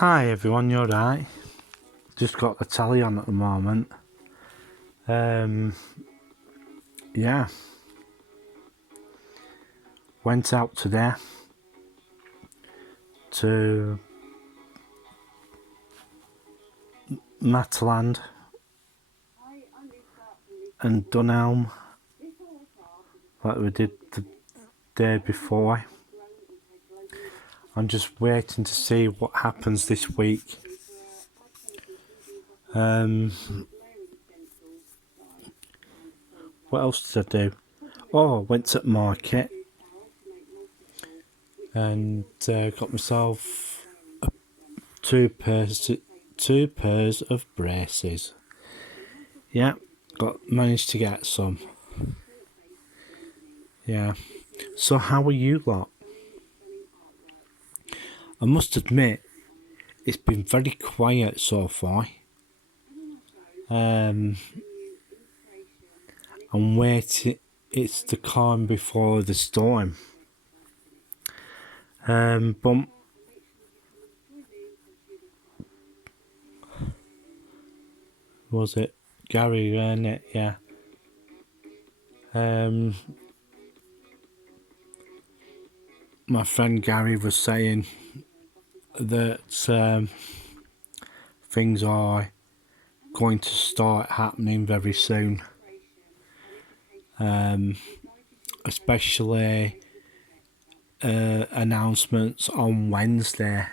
Hi everyone, you're right. Just got the tally on at the moment. Yeah. Went out today to Mataland and Dunelm, like we did the day before. I'm just waiting to see what happens this week. What else did I do? Oh, I went to the market and got myself two pairs of braces. Yeah, managed to get some. Yeah. So how are you lot? I must admit, it's been very quiet so far. I'm waiting. It's the calm before the storm. But was it Gary? It? Yeah. My friend Gary was saying that things are going to start happening very soon. Especially announcements on Wednesday.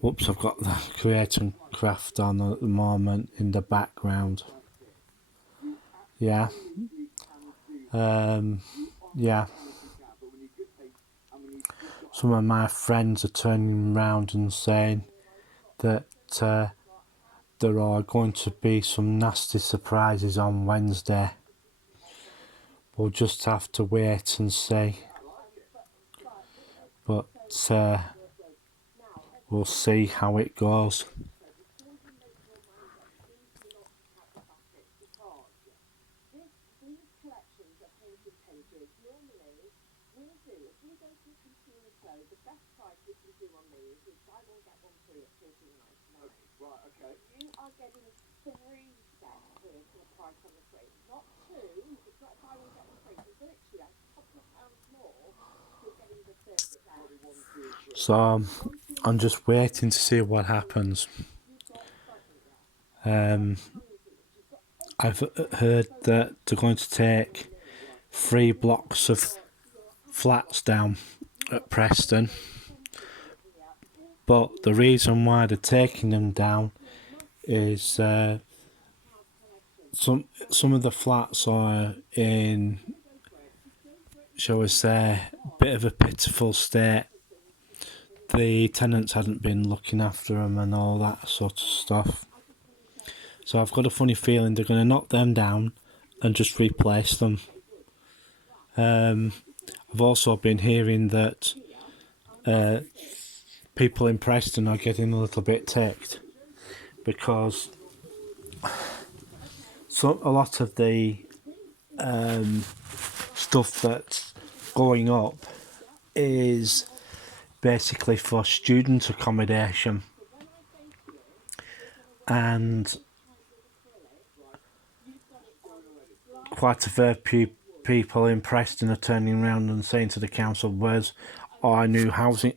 Whoops, I've got the Create and Craft on at the moment in the background. Yeah. Yeah. Some of my friends are turning around and saying that there are going to be some nasty surprises on Wednesday. We'll just have to wait and see. But we'll see how it goes. So I'm just waiting to see what happens. I've heard that they're going to take 3 blocks of flats down at Preston, but the reason why they're taking them down is some of the flats are in, shall we say, a bit of a pitiful state. The tenants hadn't been looking after them and all that sort of stuff. So I've got a funny feeling they're going to knock them down and just replace them. I've also been hearing that people in Preston are getting a little bit ticked because a lot of the stuff that's going up is basically for student accommodation, and quite a few people in Preston are turning around and saying to the council, where's our new housing?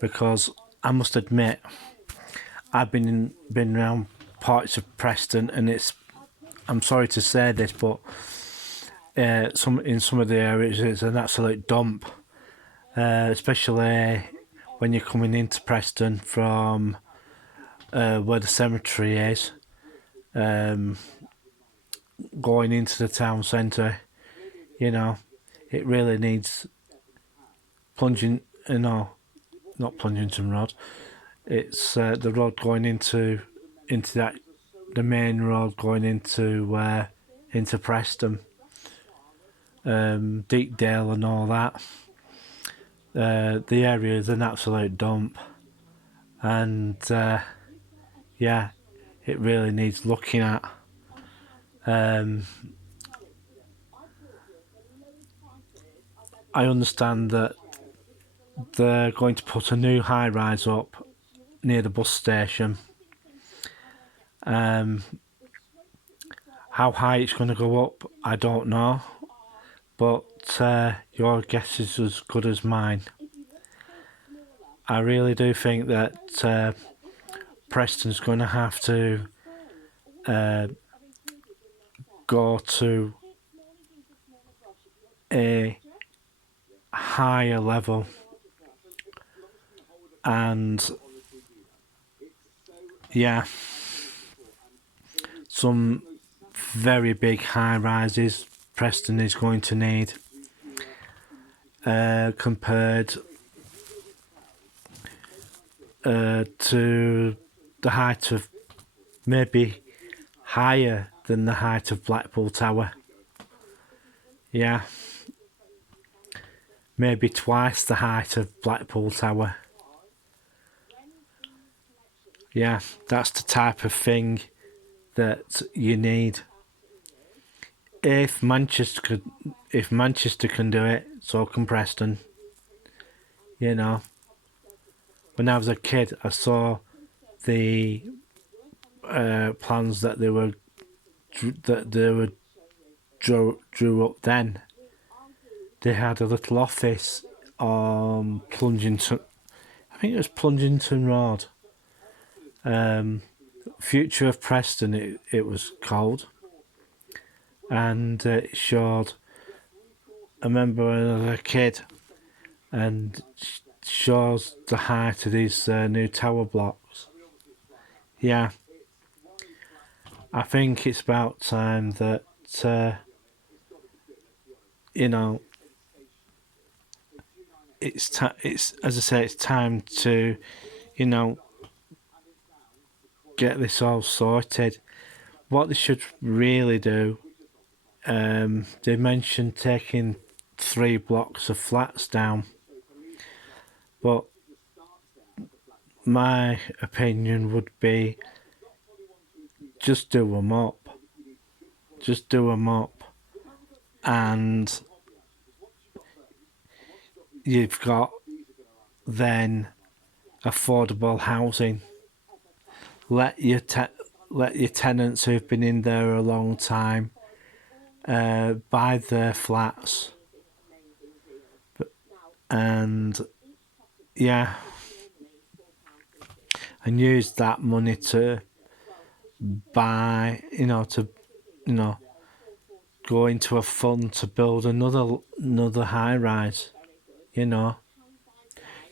Because I must admit, I've been around parts of Preston, and I'm sorry to say this, but in some of the areas it's an absolute dump, especially when you're coming into Preston from where the cemetery is, going into the town centre. You know, it really needs plunging. Not Plungington Road. It's the road going into that, the main road going into Preston, Deepdale and all that. The area is an absolute dump, and yeah, it really needs looking at. I understand that they're going to put a new high rise up near the bus station. How high it's going to go up, I don't know, but your guess is as good as mine. I really do think that Preston's going to have to go to a higher level, and yeah, some very big high rises Preston is going to need compared to the height of, maybe higher than the height of Blackpool Tower. Yeah, maybe twice the height of Blackpool Tower. Yeah, that's the type of thing that you need. If Manchester can do it, so can Preston. You know, when I was a kid, I saw the plans that they drew up then. They had a little office on Plungington. I think it was Plungington Road. Future of Preston, it was called, and it showed. I remember when I was a kid, and shows the height of these new tower blocks. Yeah, I think it's about time that you know, it's as I say, it's time to, you know, get this all sorted. What they should really do, they mentioned taking 3 blocks of flats down, but my opinion would be just do them up. Just do them up, and you've got then affordable housing. Let your tenants who've been in there a long time buy their flats, and yeah, and use that money to buy, go into a fund to build another high rise.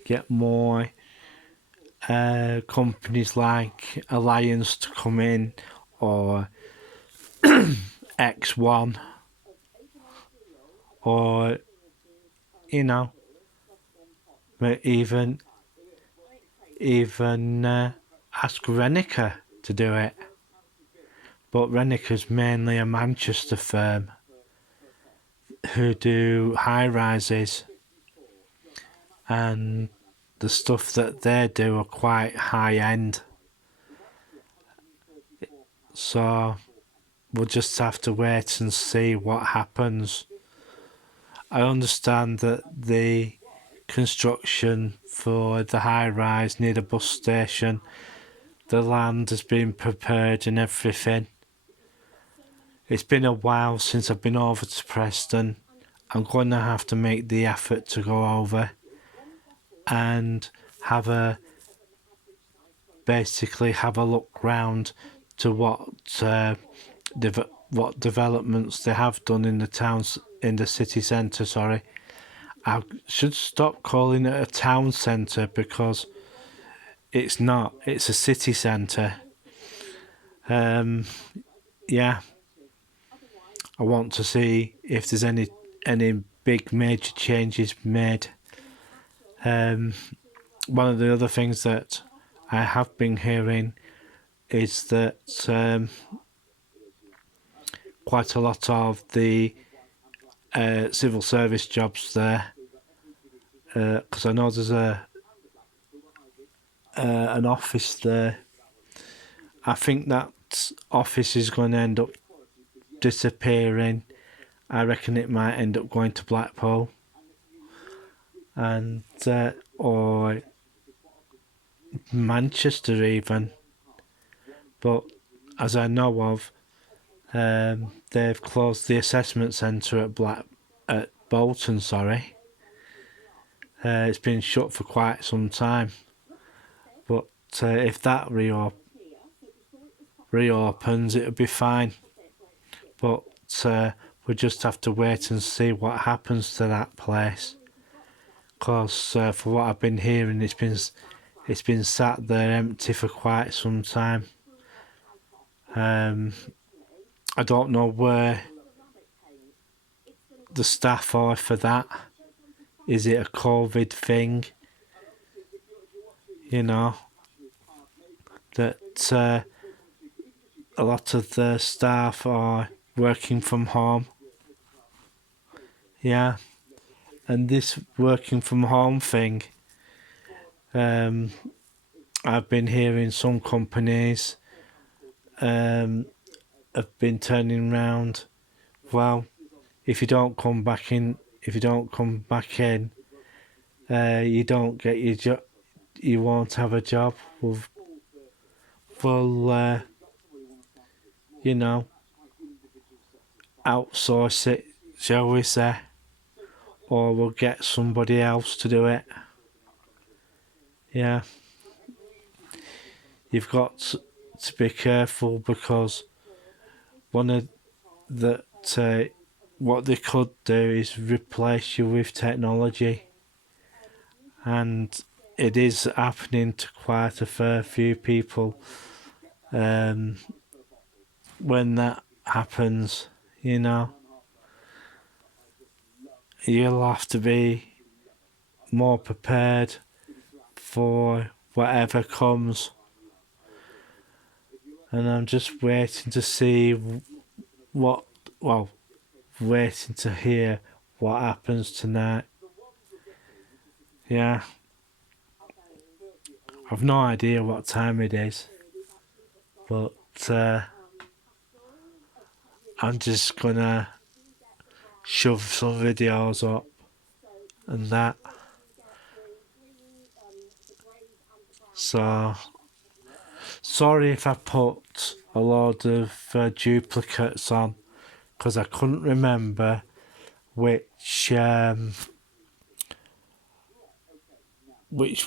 Get more companies like Alliance to come in, or X1, or even ask Renica to do it. But Renica's mainly a Manchester firm who do high rises, and the stuff that they do are quite high end. So we'll just have to wait and see what happens. I understand that the construction for the high rise near the bus station, the land has been prepared and everything. It's been a while since I've been over to Preston. I'm going to have to make the effort to go over and basically have a look round to what developments they have done in the towns, in the city centre. Sorry, I should stop calling it a town centre, because it's not. It's a city centre. Yeah, I want to see if there's any big major changes made. One of the other things that I have been hearing is that quite a lot of the civil service jobs there, because I know there's an office there. I think that office is going to end up disappearing. I reckon it might end up going to Blackpool. and or Manchester even. But as I know of, they've closed the assessment centre at Bolton. Sorry, it's been shut for quite some time. But if that reopens, it'll be fine. But we just have to wait and see what happens to that place. Because for what I've been hearing, it's been sat there empty for quite some time. I don't know where the staff are for that. Is it a COVID thing? You know, that a lot of the staff are working from home. Yeah, and this working from home thing, I've been hearing some companies have been turning around. Well, if you don't come back in, you don't get your job. You won't have a job. We'll outsource it, shall we say, or we'll get somebody else to do it. Yeah, you've got to be careful, because one of what they could do is replace you with technology, and it is happening to quite a fair few people. When that happens, you'll have to be more prepared for whatever comes. And I'm just waiting to see waiting to hear what happens tonight. Yeah. I've no idea what time it is, but I'm just gonna shove some videos up and that. So, sorry if I put a load of duplicates on, because I couldn't remember which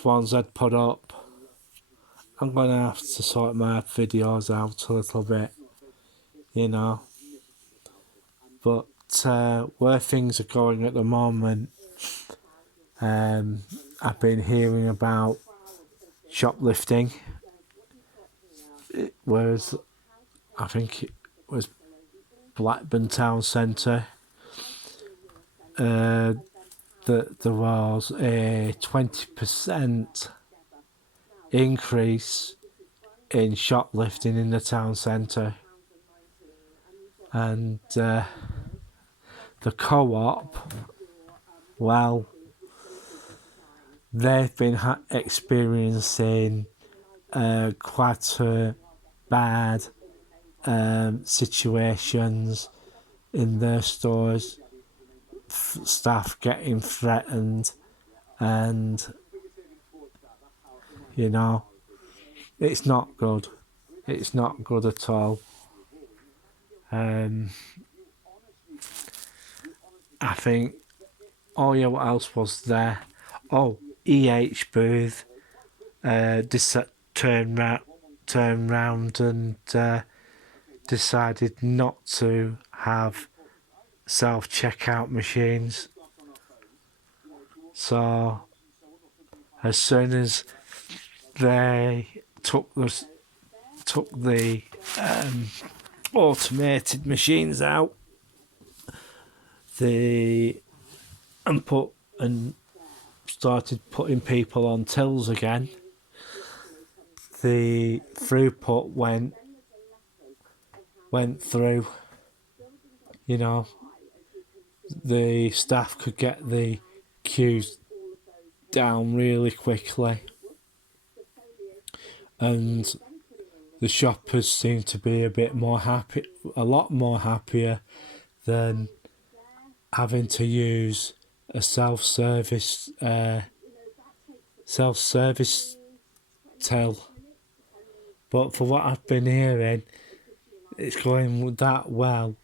ones I'd put up. I'm gonna have to sort my videos out a little bit, But where things are going at the moment, I've been hearing about shoplifting. Whereas I think it was Blackburn Town Centre, that there was a 20% increase in shoplifting in the town centre, and the co-op, well, they've been experiencing quite bad situations in their stores, staff getting threatened, and it's not good. It's not good at all. I think, what else was there? EH Booth turned round and decided not to have self-checkout machines. So as soon as they took the automated machines out, and started putting people on tills again, the throughput went through. The staff could get the queues down really quickly, and the shoppers seem to be a lot more happier than having to use a self-service till. But for what I've been hearing, it's going that well.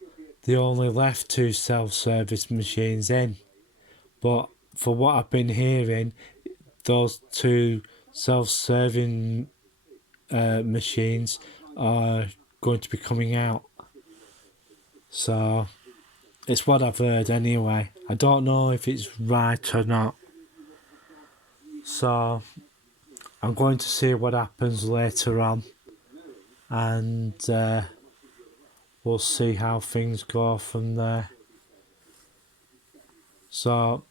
They only left 2 self-service machines in. But for what I've been hearing, those 2 self-serving machines are going to be coming out. So it's what I've heard anyway. I don't know if it's right or not. So I'm going to see what happens later on, and we'll see how things go from there. So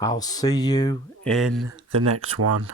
I'll see you in the next one.